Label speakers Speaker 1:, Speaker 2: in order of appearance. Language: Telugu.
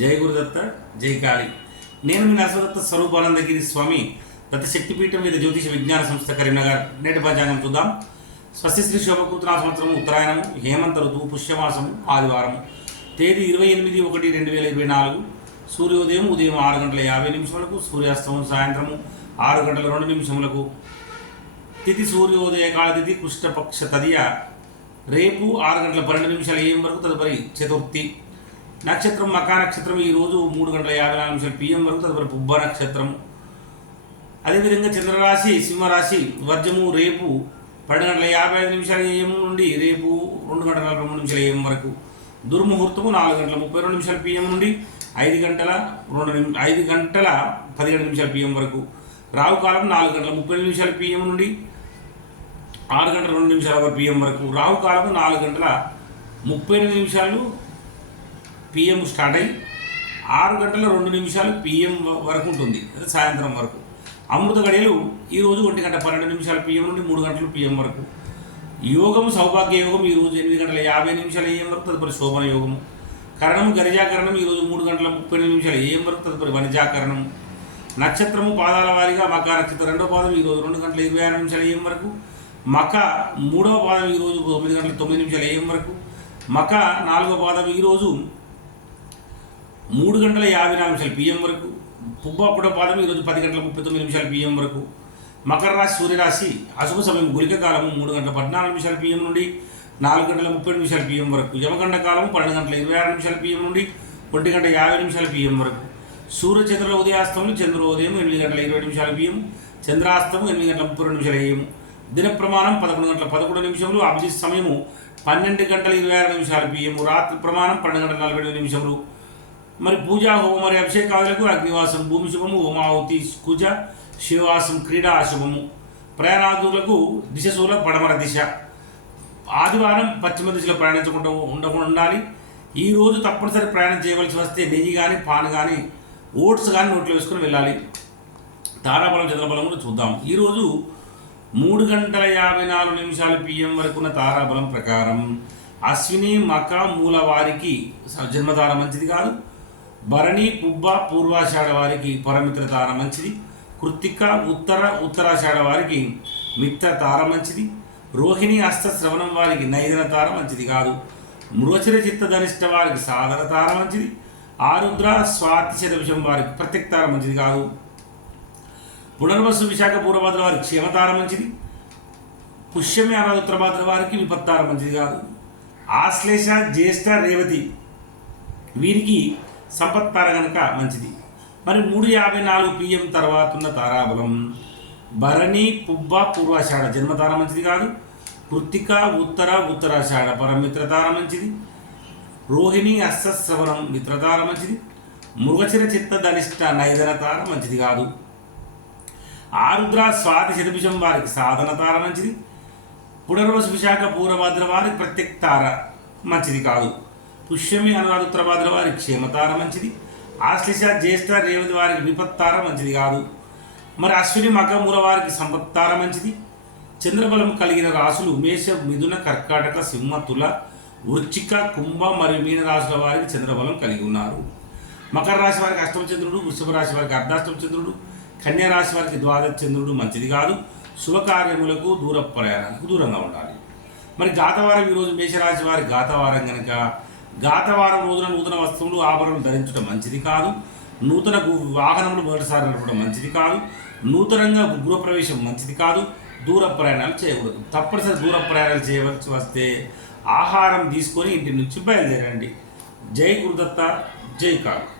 Speaker 1: జై గురుదత్త జై కాళి. నేను మీ నరసదత్త స్వరూపానందగిరి స్వామి. దత్త శక్తిపీఠం మీద జ్యోతిష విజ్ఞాన సంస్థ కరీంనగర్. నేటి పంచాంగం చూద్దాం. స్వస్తి శ్రీ శోభకూతునా సంవత్సరం ఉత్తరాయణం హేమంత ఋతువు పుష్యమాసము ఆదివారం తేదీ ఇరవై ఎనిమిది ఒకటి రెండు వేల ఇరవై నాలుగు. సూర్యోదయం ఉదయం ఆరు గంటల యాభై నిమిషములకు సూర్యాస్తమం సాయంత్రము ఆరు గంటల రెండు నిమిషములకు. తిథి సూర్యోదయ కాలతిథి కృష్ణపక్ష తదియ. రేపు ఆరు గంటల పన్నెండు నిమిషాల ఏం వరకు తదుపరి చతుర్థి. నక్షత్రం మకా నక్షత్రం ఈరోజు మూడు గంటల యాభై నాలుగు నిమిషాలు పిఎం వరకు తదుపరి పుబ్బ నక్షత్రం అదేవిధంగా చంద్రరాశి సింహరాశి వర్జము రేపు పన్నెండు గంటల యాభై ఐదు నిమిషాల ఏఎం నుండి రేపు రెండు గంటల నలభై మూడు నిమిషాల ఏఎం వరకు. దుర్ముహూర్తము నాలుగు గంటల ముప్పై రెండు నిమిషాల పిఎం నుండి ఐదు గంటల రెండు నిమి ఐదు గంటల పదిహేడు నిమిషాల పిఎం వరకు. రావు కాలం నాలుగు గంటల ముప్పై నిమిషాల పిఎం నుండి ఆరు గంటల రెండు నిమిషాల వరకు పిఎం వరకు. రావుకాలం నాలుగు గంటల ముప్పై ఎనిమిది నిమిషాలు పిఎం స్టార్ట్ అయ్యి ఆరు గంటల రెండు నిమిషాలు పిఎం వరకు ఉంటుంది. అదే సాయంత్రం వరకు. అమృత గడియలు ఈరోజు ఒంటి గంట పన్నెండు నిమిషాలు పిఎం నుండి మూడు గంటలు పిఎం వరకు. యోగము సౌభాగ్య యోగం ఈరోజు ఎనిమిది గంటల యాభై నిమిషాలు ఏం వరకు తదుపరి శోభన యోగము. కరణం గరిజాకరణం ఈరోజు మూడు గంటల ముప్పై ఎనిమిది నిమిషాలు ఏం వరకు తదుపరి వనిజాకరణం నక్షత్రము పాదాల వారీగా మక నక్షత్రం రెండో పాదం ఈరోజు రెండు గంటల ఇరవై ఆరు నిమిషాలు ఏఎం వరకు. మక మూడవ పాదం ఈరోజు తొమ్మిది గంటల తొమ్మిది నిమిషాలు ఏఎం వరకు. మక నాలుగో పాదం ఈరోజు మూడు గంటల యాభై నాలుగు నిమిషాలు పిఎం వరకు పుబ్బ పాదం ఈరోజు పది గంటల ముప్పై తొమ్మిది నిమిషాలు పిఎం వరకు. మకర రాశి సూర్యరాశి అశుభ సమయం గురిక కాలము మూడు గంటల పద్నాలుగు నిమిషాల పిఎం నుండి నాలుగు గంటల ముప్పై నిమిషాల పిఎం వరకు. యమగండ కాలం పన్నెండు గంటల ఇరవై ఆరు నిమిషాల పిఎం నుండి ఒంటి గంట యాభై నిమిషాల పిఎం వరకు. సూర్య చంద్ర ఉదయాస్తములు చంద్రోదయం ఎనిమిది గంటల ఇరవై నిమిషాల పిఎం చంద్రాస్తమం ఎనిమిది గంటల ముప్పై రెండు నిమిషాల ఏఎం దిన ప్రమాణం పదకొండు గంటల పదకొండు నిమిషములు అభిజిత్ సమయము పన్నెండు గంటల ఇరవై ఆరు నిమిషాల పిఎం రాత్రి ప్రమాణం పన్నెండు గంటల నలభై ఎనిమిది నిమిషములు. మరి పూజా హోమరి అభిషేకాదులకు అగ్నివాసం భూమి శుభము హోమావతి కుజ శివాసం క్రీడా శుభము. ప్రయాణాదులకు దిశశూల పడమర దిశ. ఆదివారం పశ్చిమ దిశలో ప్రయాణించకుండా ఉండకుండా ఉండాలి. ఈ రోజు తప్పనిసరి ప్రయాణం చేయవలసి వస్తే నెయ్యి కానీ పాన్ కానీ ఓట్స్ కానీ నోట్లో వేసుకుని వెళ్ళాలి. తారాబలం చంద్రబలం చూద్దాం. ఈరోజు మూడు గంటల యాభై నాలుగు నిమిషాలు పిఎం వరకు ఉన్న తారాబలం ప్రకారం. అశ్విని మక మూల వారికి జన్మదానం మంచిది కాదు. భరణి పుబ్బ పూర్వాషాఢ వారికి పరమిత్ర తార మంచిది. కృత్తిక ఉత్తర ఉత్తరాషాఢ వారికి మిత్ర తార మంచిది. రోహిణి హస్త శ్రవణం వారికి నైదన తార మంచిది కాదు. మృగచర చిత్తధనిష్ట వారికి సాధన తార మంచిది. ఆరుద్ర స్వాతి శతవిషం వారికి ప్రత్యేక తార మంచిది కాదు. పునర్వసు విశాఖ పూర్వభద్ర వారికి క్షేమతార మంచిది. పుష్యమి ఆరాధ వారికి విపత్తార మంచిది కాదు. ఆశ్లేష జ్యేష్ఠ రేవతి వీరికి సంపత్తార గనక మంచిది. మరి మూడు యాభై నాలుగు పిఎం తర్వాత ఉన్న తారాబలం. భరణి పుబ్బ పూర్వాషాఢ జన్మతార మంచిది కాదు. కృత్తిక ఉత్తర ఉత్తరాషాఢ పరమిత్రతార మంచిది. రోహిణి అస్సశ్రవణం మిత్రతార మంచిది. మృగచిర చిత్త ధనిష్ట నైదన తార మంచిది కాదు. ఆరుద్ర స్వాతి శతభిషం వారికి సాధన తార మంచిది. పునర్వసు విశాఖ పూర్వభద్ర వారికి ప్రత్యక్ తార మంచిది కాదు. పుష్యమి అనురాధ ఉత్తరభద్ర వారి క్షేమతార మంచిది. ఆశ్లిష జ్యేష్ఠ రేవతి వారికి విపత్తార మంచిది కాదు. మరి అశ్విని మకమూల వారికి సంపత్తార మంచిది. చంద్రబలం కలిగిన రాసులు మేష మిథున కర్కాటక సింహ తుల వృచ్చిక కుంభ మరియు మీన రాశుల వారికి చంద్రబలం కలిగి ఉన్నారు. మకర రాశి వారికి అష్టమచంద్రుడు వృషభ రాశి వారికి అర్ధాష్టమచంద్రుడు కన్యా రాశి వారికి ద్వాదశ చంద్రుడు మంచిది కాదు. శుభకార్యములకు దూర ప్రయాణాలకు దూరంగా ఉండాలి. మరి గాతవారం ఈరోజు మేషరాశి వారి గాతవారం కనుక గాతవారం రోజున నూతన వస్తువులు ఆభరణలు ధరించడం మంచిది కాదు. నూతన గు- వాహనములు మొదటిసారి నడపడం మంచిది కాదు. నూతనంగా గృహప్రవేశం మంచిది కాదు. దూర ప్రయాణాలు చేయకూడదు. తప్పనిసరి దూర ప్రయాణాలు చేయవలసి వస్తే ఆహారం తీసుకొని ఇంటి నుంచి బయలుదేరండి. జై గురుదత్త జై కాలు